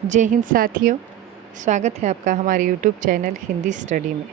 जय हिंद साथियों, स्वागत है आपका हमारे यूट्यूब चैनल हिंदी स्टडी में।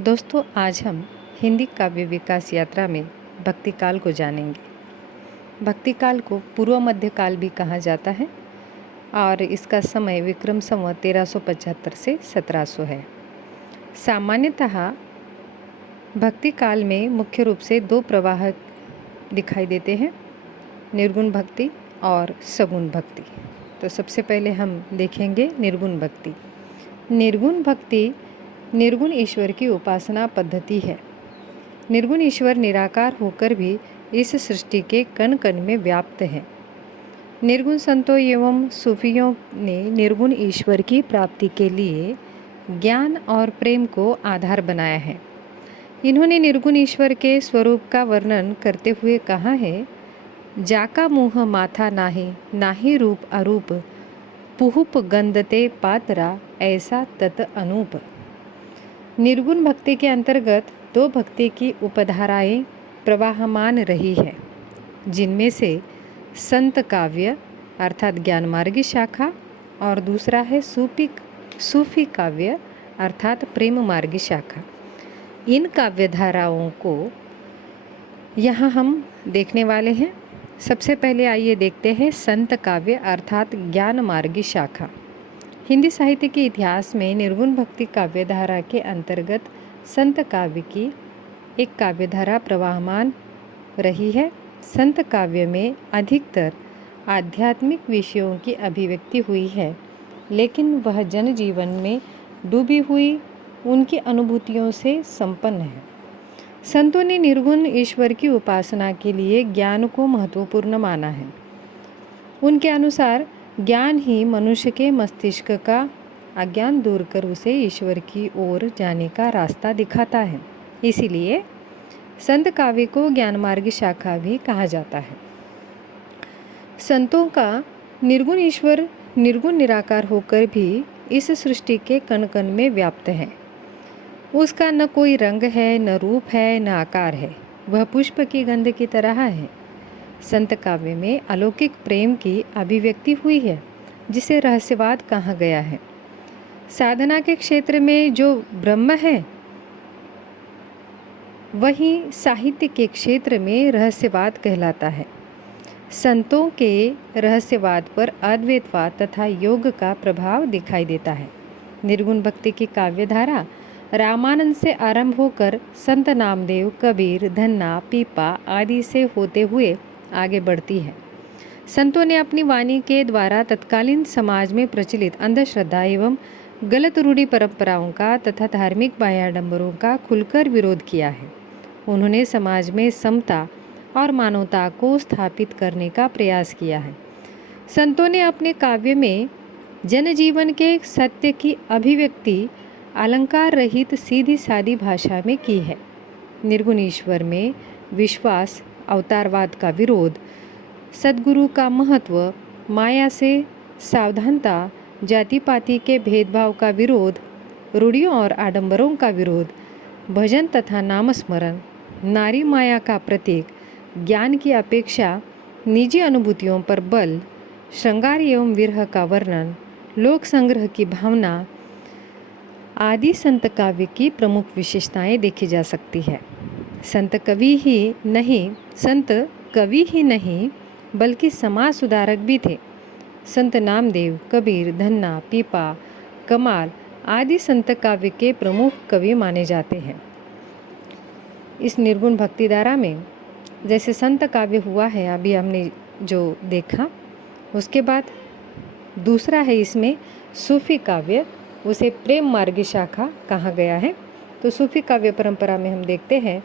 दोस्तों, आज हम हिंदी काव्य विकास यात्रा में भक्ति काल को जानेंगे। भक्ति काल को पूर्व मध्य काल भी कहा जाता है और इसका समय विक्रम संवत 1375 से 1700 है। सामान्यतः भक्ति काल में मुख्य रूप से दो प्रवाह दिखाई देते हैं, निर्गुण भक्ति और सगुण भक्ति। तो सबसे पहले हम देखेंगे निर्गुण भक्ति। निर्गुण भक्ति निर्गुण ईश्वर की उपासना पद्धति है। निर्गुण ईश्वर निराकार होकर भी इस सृष्टि के कण कण में व्याप्त है। निर्गुण संतों एवं सूफियों ने निर्गुण ईश्वर की प्राप्ति के लिए ज्ञान और प्रेम को आधार बनाया है। इन्होंने निर्गुण ईश्वर के स्वरूप का वर्णन करते हुए कहा है, जाका मुह माथा नाही रूप अरूप, पुहुप गंधते पात्रा ऐसा तत अनूप। निर्गुण भक्ति के अंतर्गत दो भक्ति की उपधाराएं प्रवाहमान रही है, जिनमें से संत काव्य अर्थात ज्ञान मार्गी शाखा और दूसरा है सूफी काव्य अर्थात प्रेम मार्गी शाखा। इन काव्यधाराओं को यहाँ हम देखने वाले हैं। सबसे पहले आइए देखते हैं संत काव्य अर्थात ज्ञान मार्गी शाखा। हिंदी साहित्य के इतिहास में निर्गुण भक्ति काव्यधारा के अंतर्गत संत काव्य की एक काव्यधारा प्रवाहमान रही है। संत काव्य में अधिकतर आध्यात्मिक विषयों की अभिव्यक्ति हुई है, लेकिन वह जनजीवन में डूबी हुई उनकी अनुभूतियों से संपन्न है। संतों ने निर्गुण ईश्वर की उपासना के लिए ज्ञान को महत्वपूर्ण माना है। उनके अनुसार ज्ञान ही मनुष्य के मस्तिष्क का अज्ञान दूर कर उसे ईश्वर की ओर जाने का रास्ता दिखाता है। इसीलिए संत काव्य को ज्ञान मार्गी शाखा भी कहा जाता है। संतों का निर्गुण ईश्वर निर्गुण निराकार होकर भी इस सृष्टि के कण कण में व्याप्त है। उसका न कोई रंग है, न रूप है, न आकार है। वह पुष्प की गंध की तरह है। संत काव्य में अलौकिक प्रेम की अभिव्यक्ति हुई है, जिसे रहस्यवाद कहा गया है। साधना के क्षेत्र में जो ब्रह्म है, वही साहित्य के क्षेत्र में रहस्यवाद कहलाता है। संतों के रहस्यवाद पर अद्वैतवाद तथा योग का प्रभाव दिखाई देता है। निर्गुण भक्ति की काव्यधारा रामानंद से आरंभ होकर संत नामदेव, कबीर, धन्ना, पीपा आदि से होते हुए आगे बढ़ती है। संतों ने अपनी वाणी के द्वारा तत्कालीन समाज में प्रचलित अंधश्रद्धा एवं गलत रूढ़ि परंपराओं का तथा धार्मिक बाह्याडंबरों का खुलकर विरोध किया है। उन्होंने समाज में समता और मानवता को स्थापित करने का प्रयास किया है। संतों ने अपने काव्य में जनजीवन के सत्य की अभिव्यक्ति अलंकार रहित सीधी सादी भाषा में की है। निर्गुण ईश्वर में विश्वास, अवतारवाद का विरोध, सद्गुरु का महत्व, माया से सावधानता, जाति पाति के भेदभाव का विरोध, रूढ़ियों और आडंबरों का विरोध, भजन तथा नामस्मरण, नारी माया का प्रतीक, ज्ञान की अपेक्षा निजी अनुभूतियों पर बल, श्रृंगार एवं विरह का वर्णन, लोक संग्रह की भावना आदि संत काव्य की प्रमुख विशेषताएं देखी जा सकती है। संत कवि ही नहीं बल्कि समाज सुधारक भी थे। संत नामदेव, कबीर, धन्ना, पीपा, कमाल आदि संत काव्य के प्रमुख कवि माने जाते हैं। इस निर्गुण भक्ति धारा में जैसे संत काव्य हुआ है, अभी हमने जो देखा, उसके बाद दूसरा है इसमें सूफी काव्य, उसे प्रेम मार्गी शाखा कहा गया है। तो सूफी काव्य परंपरा में हम देखते हैं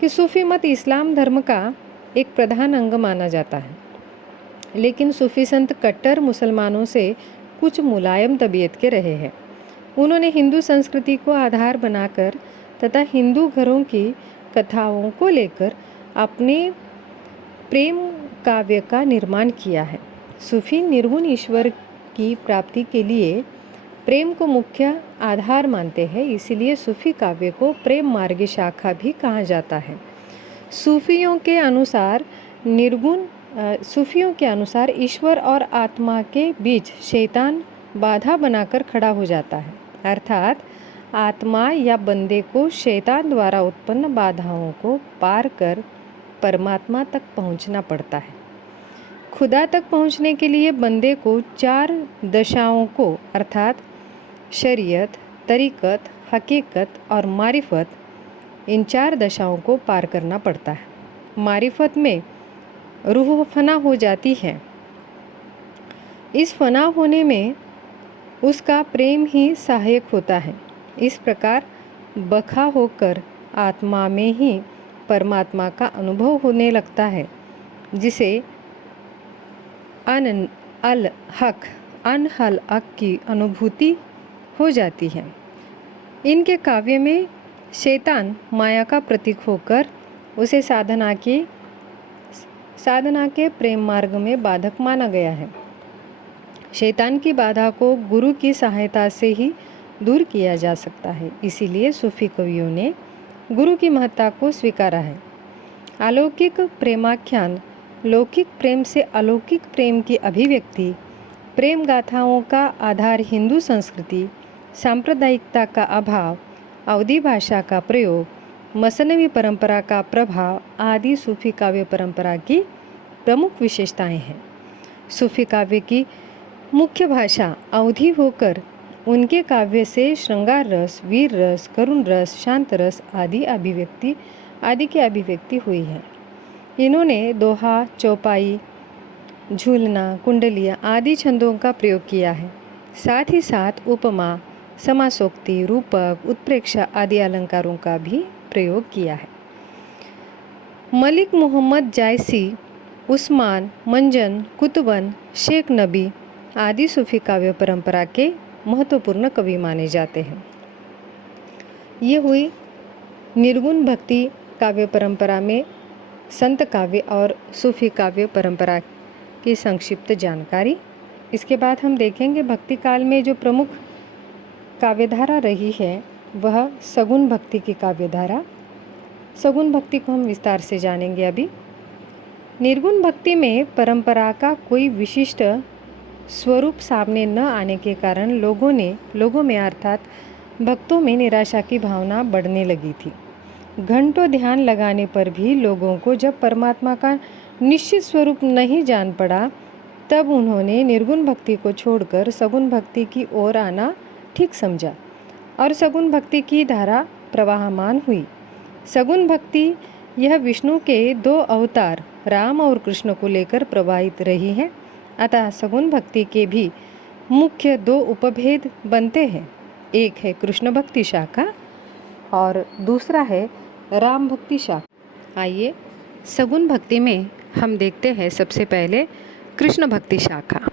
कि सूफी मत इस्लाम धर्म का एक प्रधान अंग माना जाता है, लेकिन सूफी संत कट्टर मुसलमानों से कुछ मुलायम तबीयत के रहे हैं। उन्होंने हिंदू संस्कृति को आधार बनाकर तथा हिंदू घरों की कथाओं को लेकर अपने प्रेम काव्य का निर्माण किया है। सूफी निर्गुण ईश्वर की प्राप्ति के लिए प्रेम को मुख्य आधार मानते हैं, इसीलिए सूफी काव्य को प्रेम मार्गी शाखा भी कहा जाता है। सूफियों के अनुसार निर्गुण सूफियों के अनुसार ईश्वर और आत्मा के बीच शैतान बाधा बनाकर खड़ा हो जाता है, अर्थात आत्मा या बंदे को शैतान द्वारा उत्पन्न बाधाओं को पार कर परमात्मा तक पहुंचना पड़ता है। खुदा तक पहुंचने के लिए बंदे को 4 दशाओं को अर्थात शरीयत, तरीक़त, हकीकत और मारिफत, इन 4 दशाओं को पार करना पड़ता है। मारिफत में रूह फना हो जाती है। इस फना होने में उसका प्रेम ही सहायक होता है। इस प्रकार बखा होकर आत्मा में ही परमात्मा का अनुभव होने लगता है, जिसे अल हक की अनुभूति हो जाती है। इनके काव्य में शैतान माया का प्रतीक होकर उसे साधना के प्रेम मार्ग में बाधक माना गया है। शैतान की बाधा को गुरु की सहायता से ही दूर किया जा सकता है। इसीलिए सूफी कवियों ने गुरु की महत्ता को स्वीकारा है। अलौकिक प्रेमाख्यान, लौकिक प्रेम से अलौकिक प्रेम की अभिव्यक्ति, प्रेम गाथाओं का आधार हिंदू संस्कृति, सांप्रदायिकता का अभाव, अवधी भाषा का प्रयोग, मसनवी परंपरा का प्रभाव आदि सूफी काव्य परंपरा की प्रमुख विशेषताएं हैं। सूफी काव्य की मुख्य भाषा अवधी होकर उनके काव्य से श्रृंगार रस, वीर रस, करुण रस, शांत रस आदि की अभिव्यक्ति हुई है। इन्होंने दोहा, चौपाई, झूलना, कुंडलियाँ आदि छंदों का प्रयोग किया है। साथ ही साथ उपमा, समासोक्ति, रूपक, उत्प्रेक्षा आदि अलंकारों का भी प्रयोग किया है। मलिक मोहम्मद जायसी, उस्मान, मंजन, कुतुबन, शेख नबी आदि सूफी काव्य परंपरा के महत्वपूर्ण कवि माने जाते हैं। ये हुई निर्गुण भक्ति काव्य परंपरा में संत काव्य और सूफी काव्य परंपरा की संक्षिप्त जानकारी। इसके बाद हम देखेंगे भक्ति काल में जो प्रमुख काव्यधारा रही है वह सगुण भक्ति की काव्यधारा। सगुण भक्ति को हम विस्तार से जानेंगे अभी। निर्गुण भक्ति में परंपरा का कोई विशिष्ट स्वरूप सामने न आने के कारण लोगों में अर्थात भक्तों में निराशा की भावना बढ़ने लगी थी। घंटों ध्यान लगाने पर भी लोगों को जब परमात्मा का निश्चित स्वरूप नहीं जान पड़ा, तब उन्होंने निर्गुण भक्ति को छोड़कर सगुण भक्ति की ओर आना ठीक समझा और सगुण भक्ति की धारा प्रवाहमान हुई। सगुण भक्ति यह विष्णु के 2 अवतार राम और कृष्ण को लेकर प्रवाहित रही है। अतः सगुण भक्ति के भी मुख्य 2 उपभेद बनते हैं। एक है कृष्ण भक्ति शाखा और दूसरा है राम भक्ति शाखा। आइए सगुण भक्ति में हम देखते हैं सबसे पहले कृष्ण भक्ति शाखा।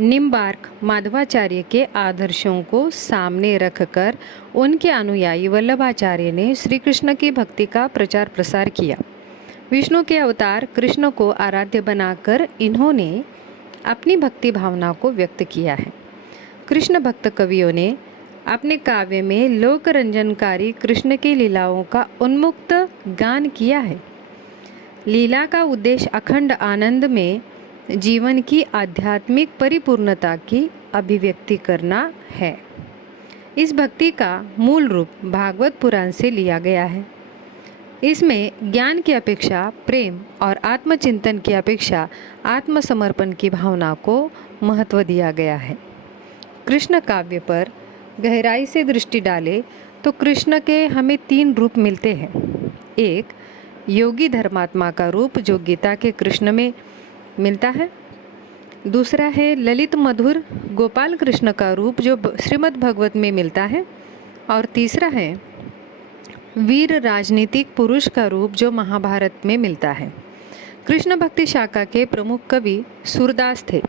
निम्बार्क माधवाचार्य के आदर्शों को सामने रखकर उनके अनुयायी वल्लभाचार्य ने श्री कृष्ण की भक्ति का प्रचार प्रसार किया। विष्णु के अवतार कृष्ण को आराध्य बनाकर इन्होंने अपनी भक्ति भावना को व्यक्त किया है। कृष्ण भक्त कवियों ने अपने काव्य में लोक रंजनकारी कृष्ण की लीलाओं का उन्मुक्त गान किया है। लीला का उद्देश्य अखंड आनंद में जीवन की आध्यात्मिक परिपूर्णता की अभिव्यक्ति करना है। इस भक्ति का मूल रूप भागवत पुराण से लिया गया है। इसमें ज्ञान की अपेक्षा प्रेम और आत्मचिंतन की अपेक्षा आत्मसमर्पण की भावना को महत्व दिया गया है। कृष्ण काव्य पर गहराई से दृष्टि डालें तो कृष्ण के हमें 3 रूप मिलते हैं। एक योगी धर्मात्मा का रूप जो गीता के कृष्ण में मिलता है। दूसरा है ललित मधुर गोपाल कृष्ण का रूप जो श्रीमद् भगवत में मिलता है। और तीसरा है वीर राजनीतिक पुरुष का रूप जो महाभारत में मिलता है। कृष्ण भक्ति शाखा के प्रमुख कवि सूरदास थे।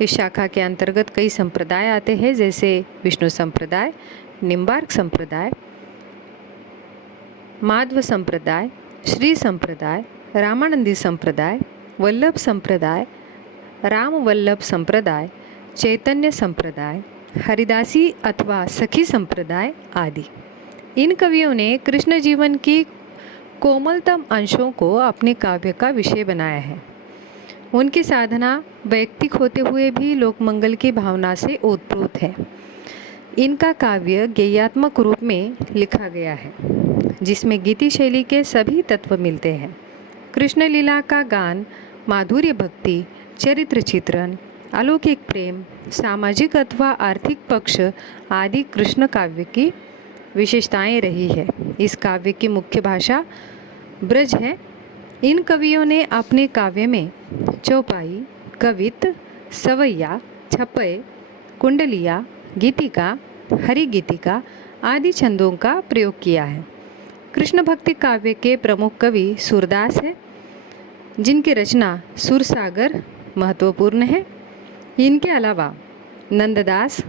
इस शाखा के अंतर्गत कई संप्रदाय आते हैं, जैसे विष्णु संप्रदाय, निम्बार्क संप्रदाय, माधव संप्रदाय, श्री संप्रदाय, रामानंदी संप्रदाय, वल्लभ संप्रदाय, राम वल्लभ संप्रदाय, चैतन्य संप्रदाय, हरिदासी अथवा सखी संप्रदाय आदि। इन कवियों ने कृष्ण जीवन की कोमलतम अंशों को अपने काव्य का विषय बनाया है। उनकी साधना वैयक्तिक होते हुए भी लोक मंगल की भावना से ओतप्रोत है। इनका काव्य गेयात्मक रूप में लिखा गया है, जिसमें गीति शैली के सभी तत्व मिलते हैं। कृष्ण लीला का गान, माधुर्य भक्ति, चरित्र चित्रण, अलौकिक प्रेम, सामाजिक अथवा आर्थिक पक्ष आदि कृष्ण काव्य की विशेषताएं रही है। इस काव्य की मुख्य भाषा ब्रज है। इन कवियों ने अपने काव्य में चौपाई, कवित, सवैया, छपय, कुंडलिया, गीतिका, हरिगीतिका आदि छंदों का प्रयोग किया है। कृष्ण भक्ति काव्य के प्रमुख कवि सूरदास है, जिनकी रचना सुरसागर महत्वपूर्ण है। इनके अलावा नंददास,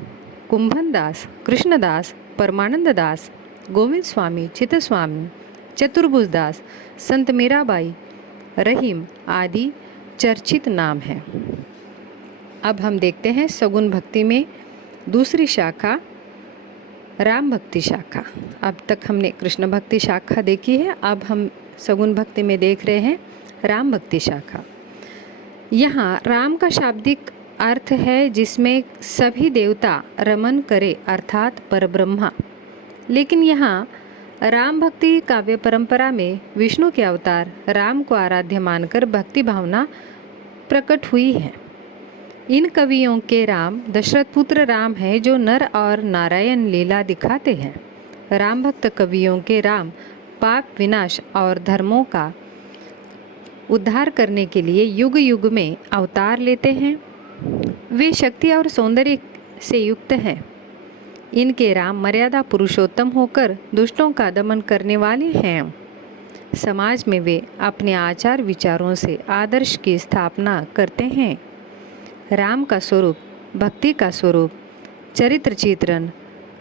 कुंभनदास, कृष्णदास, परमानंद दास, गोविंद स्वामी, चित्तस्वामी, चतुर्भुजदास, संत मीराबाई, रहीम आदि चर्चित नाम हैं। अब हम देखते हैं सगुन भक्ति में दूसरी शाखा, राम भक्ति शाखा। अब तक हमने कृष्ण भक्ति शाखा देखी है, अब हम सगुन भक्ति में देख रहे हैं राम भक्ति शाखा। यहाँ राम का शाब्दिक अर्थ है जिसमें सभी देवता रमन करे, अर्थात परब्रह्मा। लेकिन यहाँ राम भक्ति काव्य परंपरा में विष्णु के अवतार राम को आराध्य मानकर भक्ति भावना प्रकट हुई है। इन कवियों के राम दशरथ पुत्र राम है, जो नर और नारायण लीला दिखाते हैं। राम भक्त कवियों के राम पाप विनाश और धर्मों का उद्धार करने के लिए युग युग में अवतार लेते हैं। वे शक्ति और सौंदर्य से युक्त हैं। इनके राम मर्यादा पुरुषोत्तम होकर दुष्टों का दमन करने वाले हैं। समाज में वे अपने आचार विचारों से आदर्श की स्थापना करते हैं। राम का स्वरूप, भक्ति का स्वरूप, चरित्र चित्रण,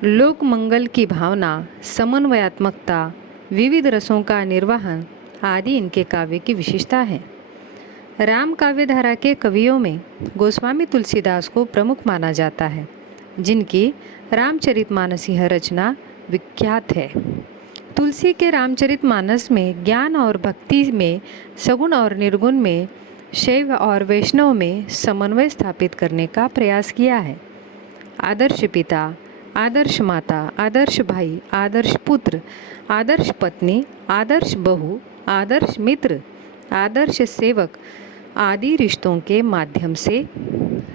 लोक मंगल की भावना, समन्वयात्मकता, विविध रसों का निर्वहन आदि इनके काव्य की विशेषता है। राम काव्य धारा के कवियों में गोस्वामी तुलसीदास को प्रमुख माना जाता है, जिनकी रामचरितमानस यह रचना विख्यात है। तुलसी के रामचरितमानस में ज्ञान और भक्ति में, सगुण और निर्गुण में, शैव और वैष्णव में समन्वय स्थापित करने का प्रयास किया है। आदर्श पिता, आदर्श माता, आदर्श भाई, आदर्श पुत्र, आदर्श पत्नी, आदर्श बहू, आदर्श मित्र, आदर्श सेवक आदि रिश्तों के माध्यम से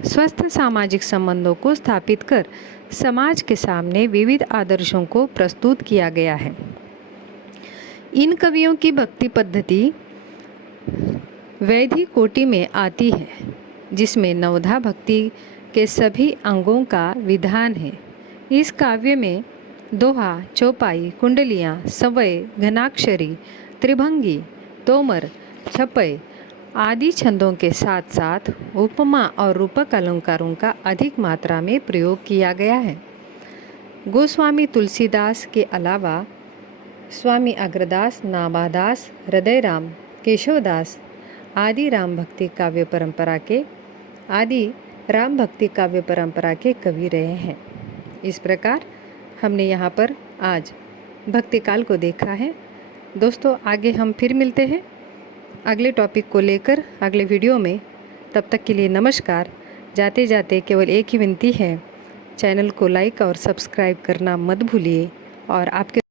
स्वस्थ सामाजिक संबंधों को स्थापित कर समाज के सामने विविध आदर्शों को प्रस्तुत किया गया है। इन कवियों की भक्ति पद्धति वैदिक कोटि में आती है, जिसमें नवधा भक्ति के सभी अंगों का विधान है। इस काव्य में दोहा, चौपाई, कुंडलियाँ, सवय, घनाक्षरी, त्रिभंगी, तोमर, छपय आदि छंदों के साथ साथ उपमा और रूपक अलंकारों का अधिक मात्रा में प्रयोग किया गया है। गोस्वामी तुलसीदास के अलावा स्वामी अग्रदास, नाभादास, हृदयराम, केशवदास आदि राम भक्ति काव्य परंपरा के कवि रहे हैं। इस प्रकार हमने यहाँ पर आज भक्ति काल को देखा है। दोस्तों, आगे हम फिर मिलते हैं अगले टॉपिक को लेकर अगले वीडियो में। तब तक के लिए नमस्कार। जाते जाते केवल एक ही विनती है, चैनल को लाइक और सब्सक्राइब करना मत भूलिए और आपके